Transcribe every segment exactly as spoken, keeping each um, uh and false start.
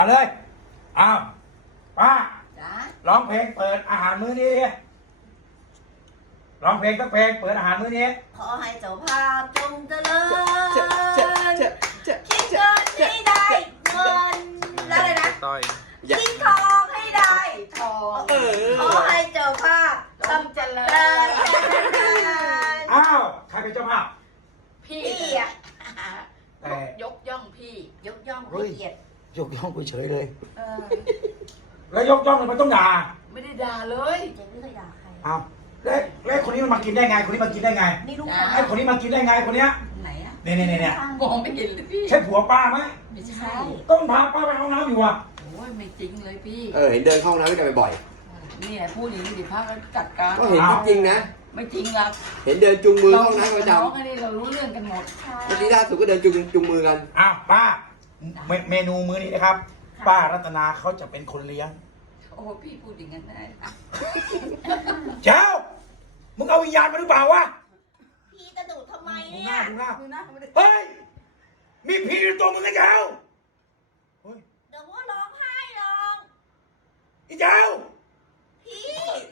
มาเลยอ้าวป้าจ้าร้องเพลงเปิดอาหารมื้อนี้ร้องเพลงสักเพลงเปิดอาหารมื้อนี้ขอให้เจ้าภาพจงเจริญจะจะจะจะคิดเงินให้ได้เงินแล้วอะไรนะต่อยคิดทองให้ได้ทองเออขอให้เจ้าภาพจงเจริญอ้าวใครเป็นเจ้าภาพพี่พี่อ่ะแต่ยกย่องพี่ยกย่องให้เกียรติยกย่องกูเฉยเลยเออแล้วยกย่องเลยมันต้องด่าไม่ได้ด่าเลยเจ๊ไม่เคยด่าใครอ้าวแล้วแล้วคนนี้มันมากินได้ไงคนนี้มากินได้ไงนี่ลูกไอ้คนนี้มากินได้ไงคนเนี้ยไหนอ่ะเนี่ยเนี่ยเนี่ยมองไม่เห็นเลยพี่ใช่ผัวป้าไหมไม่ใช่ต้องพาป้าไปห้องน้ำอยู่อ่ะโอ้ยไม่จริงเลยพี่เออเห็นเดินเข้าห้องน้ำด้วยกันบ่อยนี่ไงพูดอย่างนี้ดิภาคก็จัดการๆก็เห็นจริงๆนะไม่จริงหรอกเห็นเดินจุงมือเข้าห้องน้ำประจน้องอันนี้เรารู้เรื่องกันหมดำเมื่อกี้ล่าสุดก็เดินจุงจุงมือกันอ้าวป้าเมเมนูมื้อนี้นะครับ ป้ารัตนาเขาจะเป็นคนเลี้ยงโอ้พี่พูดอย่างนั้นได้เจ้ามึงเอาวิญญาณมาหรือเปล่าวะพี่จะดูดทำไมดูหเนี่น้าย ดูหน้าดูนะเฮ้ยมีผีในตัวมึงไอ้เจ้าเฮ้ยเดี๋ยวว่าร้องไห้ลองไอ้เจ้าพี่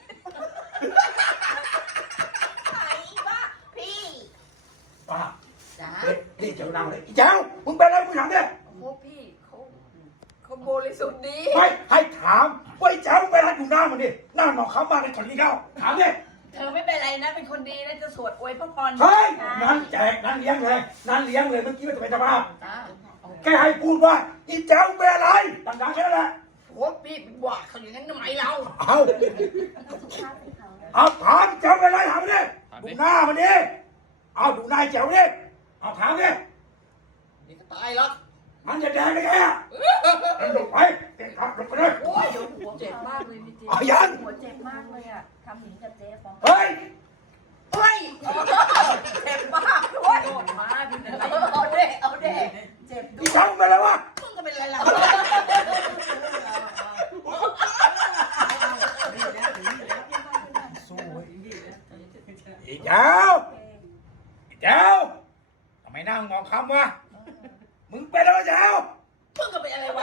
ไหนวะพี่ป้าจ้าเฮ้ยนี่เจ้าดังเลยไอ้เจ้ามึงเป็นอะไรมึงถามดิโอ้พี่เขาเขาบริสุทธิ์ดีไม่ให้ถามว่าไอ้เจ้ามึงเป็นอะไรดูหน้ามันดิหน้าหมองคล้ำมากเลยก่อนนี้เข้าถามดิเธอไม่เป็นไรนะเป็นคนดีนะจะสวดอวยพระพรเฮ้ยนั้นแจกนั้นเลี้ยงเลยนั้นเลี้ยงเลยเมื่อกี้ว่าจะเป็นเจ้าภาพจ้าแค่ให้พูดว่าไอ้เจ้ามึงเป็นอะไรดังๆแค่นั้นแหละโอ้พี่ว่าเขาอย่างนั้นทำไมเราเอาเอาถามเจ้าเป็นอะไรถามดิดูหน้ามันดิเอาดูหน้าไอ้เจ้าดิเอาถามดินี่ก็ตายแล้วมันจะแดงได้ไงอ่ะหลบไปเตะขาหลบไปเลยโอ้ยหัวเจ็บมากเลยพี่เจ๊เอายันหัวเจ็บมากเลยอ่ะทำหญิงกับเจ๊ฟ้องเฮ้ยเฮ้ยเจ็บมากด้วยโดดมาเป็นอะไรเอาเด้เอาเด้เจ็บด้วอียช่างเป็นอะไรวะมึงก็เป็นอะไรเราสู้เว้ยอีเจ้าอีเจ้าทำไมนั่งมองคำวะมึงเป็นอะไรเจ้ามึงก็เป็นอะไรวะ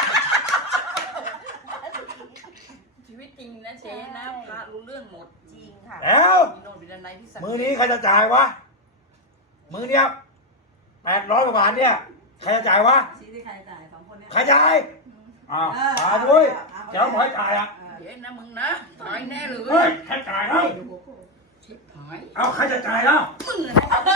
ชีวิตจริงนะเจ๊นะพระรู้เรื่องหมดจริงค่ะแล้วพี่โนนเป็นอะไรพี่สักมือนี้ใครจะจ่ายวะมือเนี้ยแปดร้อยกว่าบาทเนี่ยใครจะจ่ายวะชี้ที่ใครจ่ายสองคนเนี้ยใครจ่ายอ้าวมาด้วยเจ้าบอกให้จ่ายอ่ะเจ๊นะมึงนะตายแน่เลเฮ้ยยใครจ่ายเอ้าชิบหายเอาใครจะจ่ายแล้วมึงอะ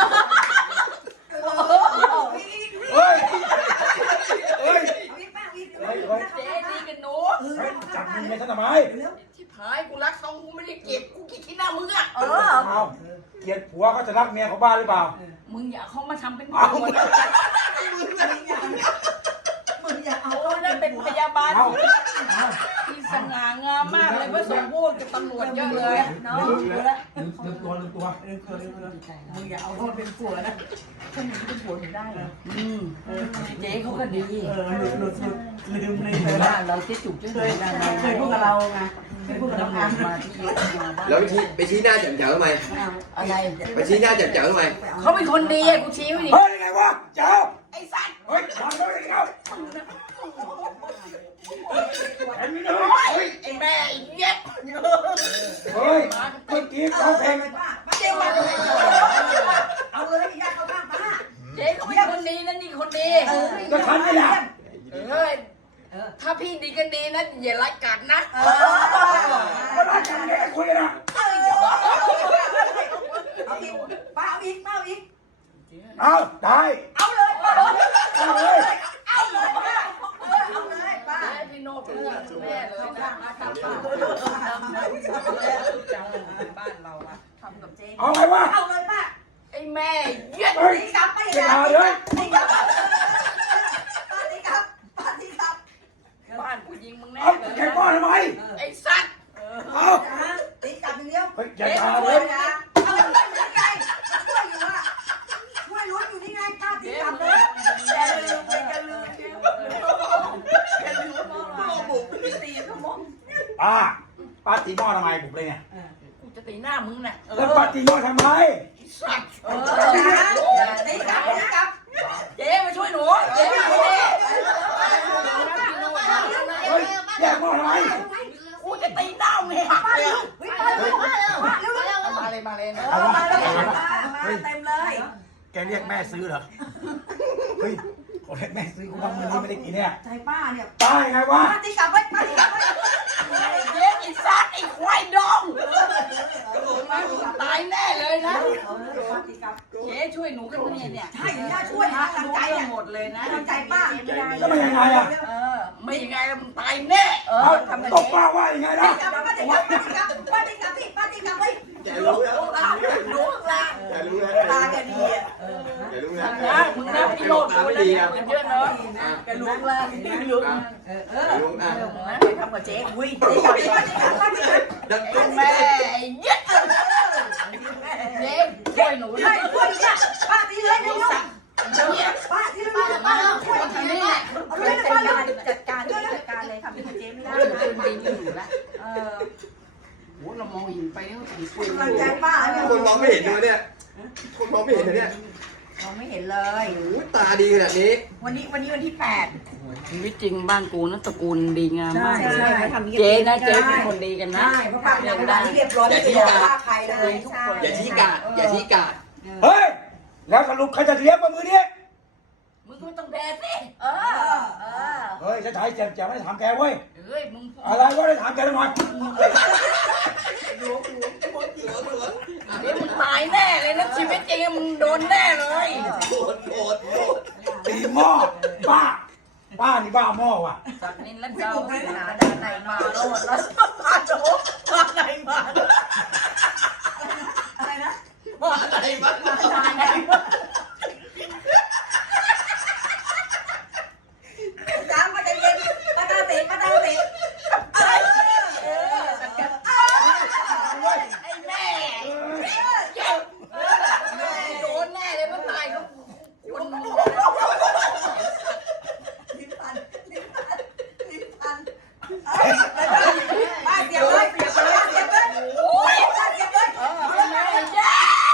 เฮ้ยเฮ้ยวิป้าวิเฮ้ยเฮ้ยเจ๊ดีกันหนูเฮ้ยจับมึงเลยท่านทำไมชิบหายกูรักเขากูไม่ได้เก็บกูคิดที่หน้ามึงอะเออเอาเกลียดผัวเขาจะรักเมียเขาบ้าหรือเปล่ามึงอย่าเขามาทำเป็นเอาคนมึงอย่าเอาโอ้นั่นเป็นพยาบาลเอาเอาที่สง่างามมากเลยพระสงฆ์พูดกับตำรวจเยอะเลยเนาะดูแลลืมลืมตัวลืมตัวเออคนมึงอย่าเอาคนเป็นผัวนะคนหญิงเป็นผัวหนูได้เหรออืมเจ๊เขาก็ดีเออหลุดหลุดหลุดลืมเลยเคเลย ยว่านะเราเจ๊จุกเจ๊เคหน่อย ยนะเคยพูดกับเราไงเคยพูดกับเราตำรอ่ะวจมาที่เยอะมาบ้านแล้วไปชี้ไปชี้หน้าแจ๋วๆทำไมอะไรไปชี้หน้าแจ๋วๆทำไมเขาเป็นคนดีอะกูชี้ไว้ดิเฮ้ยยังไงวะเจ้าไอ้สัตว์เฮ้ยทำได้ยังไงเห็นไหมเนี่ยเฮ้ยไอ้แม่ไอ้เย็บเฮ้ยเมื่อกี้ร้องเพลงป้าป้าเจ๊มาเอาเลยญาติเขาข้างป้าเจ๊เขาเป็นคนดีนั่นนี่คนดีเออก็ฉันนี่แหละเฮ้ยถ้าพี่ดีก็ดีนะอย่าไล่กัดนะเออก็รักกันเนี่ยคุยกันนะเอาอีกป้าเอาอีกป้าเอาอีกเอาได้เอาเลยเอาเลยเอาเลยป้าเออเอาเลยป้าเจ๊พี่โน้ตเป็นแม่เลยนะทำบ้านเราอะทำกับเจ๊เอาไงวะเอาเลยป้าไอ้แม่เย็ดเฮ้ยตีกลับไปอย่าเลยตีกลับป้าตีกลับป้าตีกลับบ้านผู้หญิงมึงแน่เอาเลยแกป้อนทำไมไอ้สัตว์เอาตีกลับอย่างเดียวเฮ้ยอย่าด่าช่เลวยยนะเอาช่วยอยู่ไงช่วยอยู่อะช่วยลุ้นอยู่นี่ไงป้าตีเจ๊กลับมึเลงยแกลืมแกลืมแกลืมแกลืมพ่อบุกไม่ตีขมงป้าป้าตีหม้อทำไมบุกเลยเนี่ยกูจะตีหน้ามึงน่ะแล้วป้าตีหม้อทำไมสัตว์เออตีกลับตีกลับเจ๊มาช่วยหนูเจ๊มาช่วยพี่โน้ตแยกหม้อทำไมกูจะตีหน้ามึงให้หักเลยเฮ้ยมาเร็วมาเร็วมาเร็วเร็วมาเลยมาเลยเออมาเลยมามาเต็มเลยแกเรียกแม่ซื้อเหรอเฮ้ยขอเรียกแม่ซื้อกูบางมื้อนี้ไม่ได้กินเนี่ยใจป้าเนี่ยตายไงวะป้าตีกลับไว้ป้าตีกลับไว้เจ๊ไอ้สัตว์ไอ้ควายดองตายแน่เลยนะเออป้าตีกลับเจ๊ช่วยหนูกันเนี่ยเนี่ยใช่ย่าช่วยนะตั้งใจเนี่ยหมดเลยนะตั้งใจป้าไม่ได้แล้วมันยังไงอ่ะเออไม่ยังไงแล้วมึงตายแน่ เออเอาทำแบบตบนี้ป้าว่ายังไงป้านะตีกลับป้าตีกลับป้าตีกลับป้าตีกลับพี่ป้าตีกลับไว้แกรู้แล้วรู้ละแกรู้แล้วตาแกดีอ่ะแกรู้แล้วนะมึงนะพี่โรดกูนะเยอะเนาะแกรู้ละรู้เออเออแกรู้อ่ะนะไปทำกับเจ๊อุ้ยตีกลับป้าตีกลับป้าตีกลับดังเป็นแม่เย็ดเจ๊ช่วยหนูใช่ช่วยเนี่ยป้าตีเลยเร็วเนี่ยป้าตีเลยป้าช่วยทีนี้แหละเอาเลยป้าเลยจัดการจัดการเลยค่ะพี่เจ๊ไม่ได้ปืนนะปืนดีอยู่ละเออโหเรามองหินไปนี่ถือปืนกำลังใจป้าเนี่ยคนมองไม่เห็นเลยเนี่ยคนมองไม่เห็นเลยเนี่ยเราไม่เห็นเลยโอ้ตาดีขนาดนี้วันนี้วันนี้วันที่แปดชีวิตจริงบ้านกูนะตระกูลดีงามมากใช่เจ๊นะเจ๊เป็นคนดีกันนะใช่เพราะป้าเป็นคนที่เรียบร้อยไม่เคยฆ่าใครเลยทุกคนอย่าชี้กาดอย่าชี้กาดเฮ้ยแล้วสรุปใครจะเลี้ยงมามือนี้มึงก็ต้องแดดสิเออเออเฮ้ยจะถ่ายแจมแจมไม่ได้ถามแกเว้ยเฮ้ยมึงอะไรวะได้ถามแกหน่อยเดี๋ยวมึงตายแน่เลยนะชีวิตจริงมึงโดนแน่เลยโกรธโกรธโกรธตีหม้อป้าป้านี่บ้าหม้อว่ะจากนี้แล้วเดาหาด้านไหนมาโลดแล้วมาโดด้านไหนมาอะไรนะมาไหนมาด้านไหนมาจ้างป้าใจเย็นป้าตาเตะป้าตาเตะเออไอ้แม่โดนแน่เลยมันตายก็คนลิ้นพันลิ้นพันลิ้นพันป้าเสียบเลยเสียบเลยเสียบเลยโอ้ยป้าเสียบเลยเออแม่แย่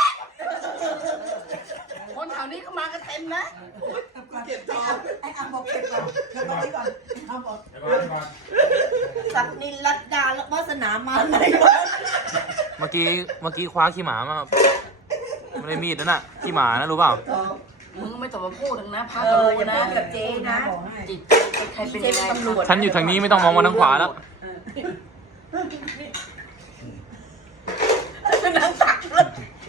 คนแถวนี้ก็มากันเต็มนะเก็บทองไอ้อ่างบอกเก็บก่อนเก็บก่อนก่อนอ่างบอกสักนินรัตดาและวาสนามาไหนวะเมื่อกี้เมื่อกี้คว้าขี้หมามาครับไม่ได้มีดนั่นน่ะขี้หมานะรู้เปล่ามึงไม่ต้องมาพูดทั้งนะพาเอโลออย่านะพูดกับเจ๊นะจิตใจใครเป็นเจ๊ยังไงเป็นตำรวจฉันอยู่ทางนี้ไม่ต้องมองมาทางขวาแล้วนั่งตักเลย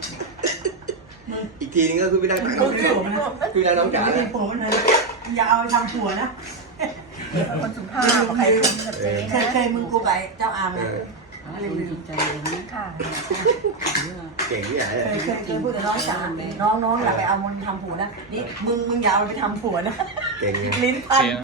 อีกทีนึงก็คือไม่ได้น้องจ๋าคือได้น้องจ๋าไม่โผล่เลยอย่าเอาไปทำผัวนะเป็นคนสุภาพใครทำกับเจ๊เคนะยเคยมึงกูไปเจ้าอามเอนะออะไรจิตใจนะค่ะเก่งที่ไหนเคยเคยเคยพูดกับน้องจ๋าน้องน้องอย่าไปเอามันทำผัวนะนี่มึงมึงอย่าเอาไปทำผัวนะเก่งลิ้นพัน